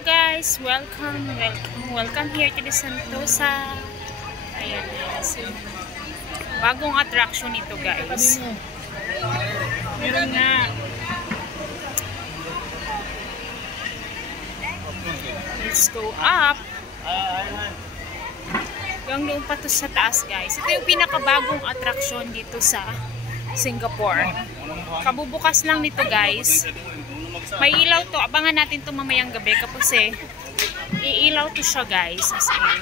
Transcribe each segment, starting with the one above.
Hello guys, welcome here to the Sentosa. Ayan guys, bagong attraction ito guys. Meron nga. Let's go up. Yung doon pa to sa taas guys. Ito yung pinakabagong attraction dito sa Singapore. Kabubukas lang nito guys. May ilaw to. Abangan natin to mamayang gabi kasi iilaw to siya guys. As in,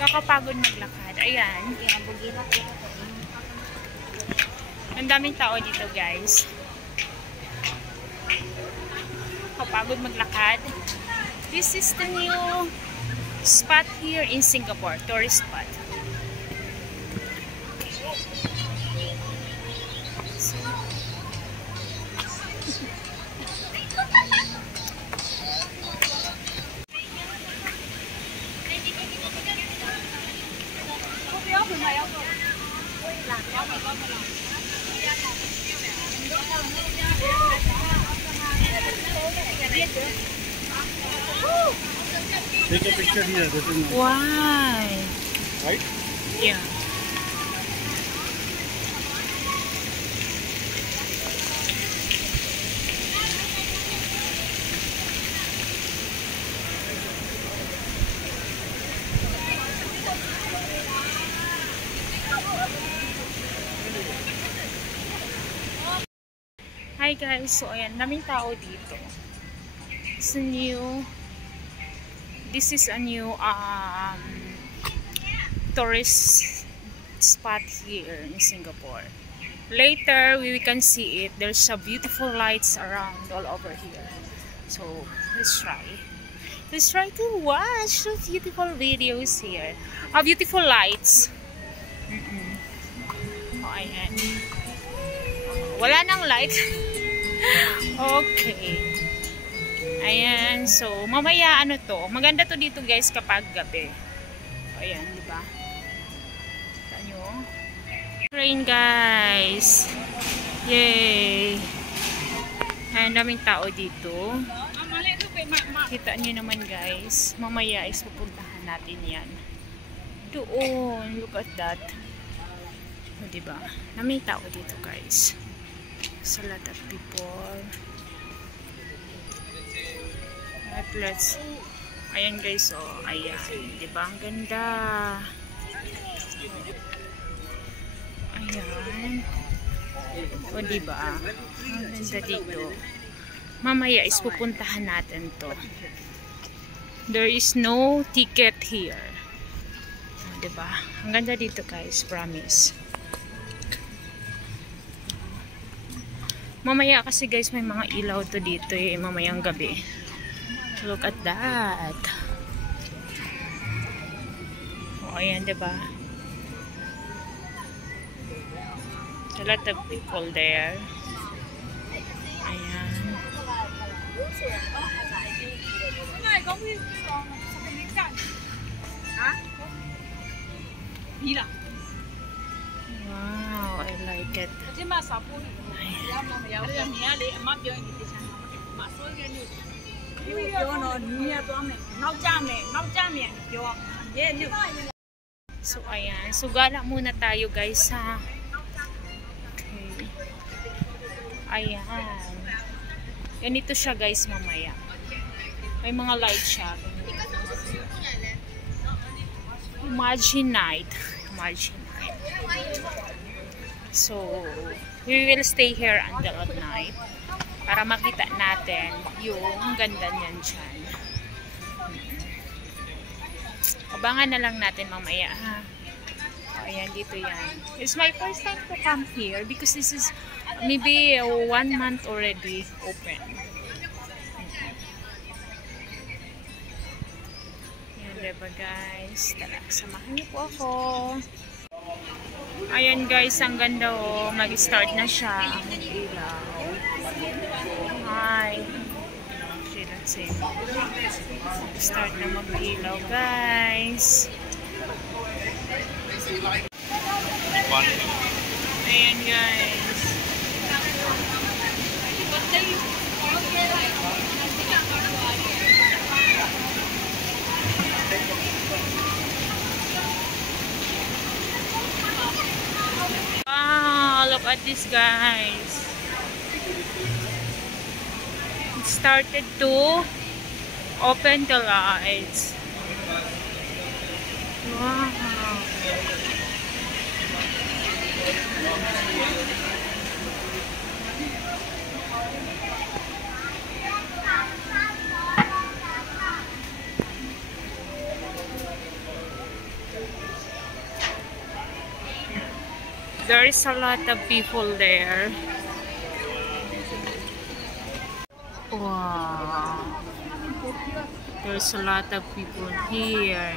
kakapagod maglakad. Ayan. Ang daming tao dito guys. Kapagod maglakad. This is the new spot here in Singapore. Tourist spot. Take a picture here. Why? Right? Yeah. Hi guys, so ayan, daming tao dito. This is a new tourist spot here in Singapore. Later we can see it. There's a beautiful lights around all over here. So let's try to watch the beautiful videos here. Beautiful lights. Oh, ayan. Wala nang light. Okay. Ayan, so mamaya ano to, maganda to dito guys kapag gabi. Ayan, di ba? Kita nyo. Rain guys. Yay! Ayan, daming tao dito. Kita nyo naman guys. Mamaya is pupuntahan natin yan. Doon, look at that. O, di ba? Daming tao dito guys. So, a lot of people. At let's, ayan guys, oh, ayan, diba? Ang ganda. Ayan. O, diba? Ang ganda dito. Mamaya is pupuntahan natin to. There is no ticket here. O, diba? Ang ganda dito guys, promise. Mamaya kasi guys, may mga ilaw to dito eh, mamayang gabi. Look at that. Oh, ayan, diba? A lot of people there. Ayan. Wow, I like it. So ayan, so gala muna tayo guys ha. Okay. Ayan. Ganito siya guys mamaya. May mga light siya. Imagine night. So we will stay here until at night para makita natin yung ganda niyan dyan. Abangan na lang natin mamaya ha. O, ayan, dito yan. It's my first time to come here because this is maybe 1 month already open. Ayan, diba guys? Tara, samahan niyo po ako. Ayan guys, ang ganda oh. Mag-start na siya ang ilaw. Hi. Okay, let's see. Start na mag-ilaw guys. Ayan guys. Look at this, guys. It started to open the lights. Wow. There is a lot of people there. Wow. There's a lot of people here.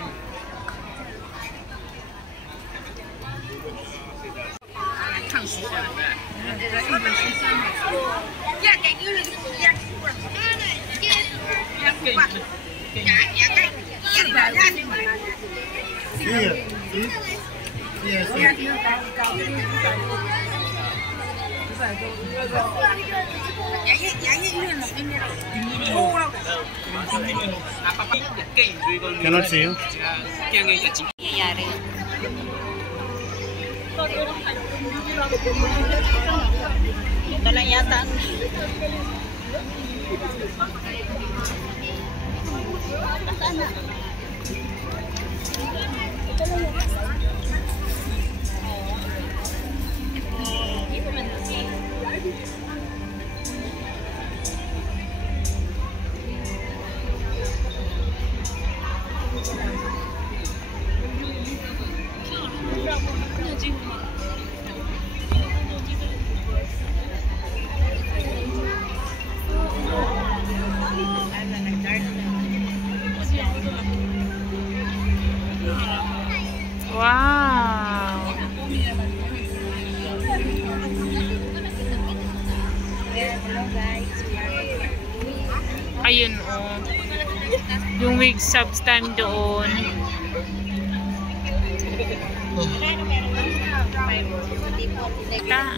Cannot see you. Ito lang yata. Wow. Ayun, oh. Yung wig subs time doon. Ta.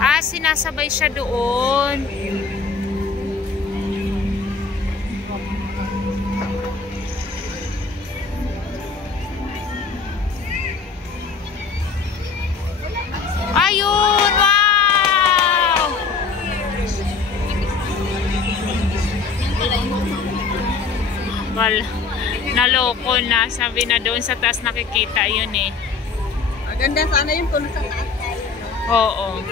Ah, sinasabay siya doon. Ayun! Wow! Wala. Naloko na. Sabi na doon sa taas nakikita yun eh. Maganda sana yung tulog sa taas. Oo. Oh.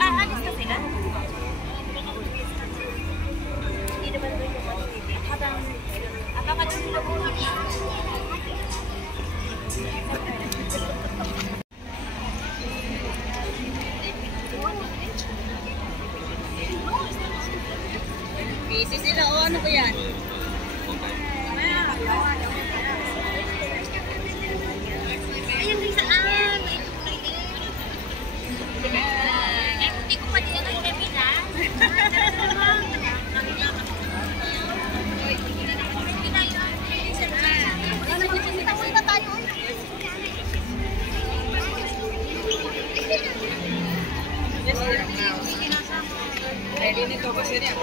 Alis na sila. Hindi naman doon yung abangan sila po. Ganito kasi rin,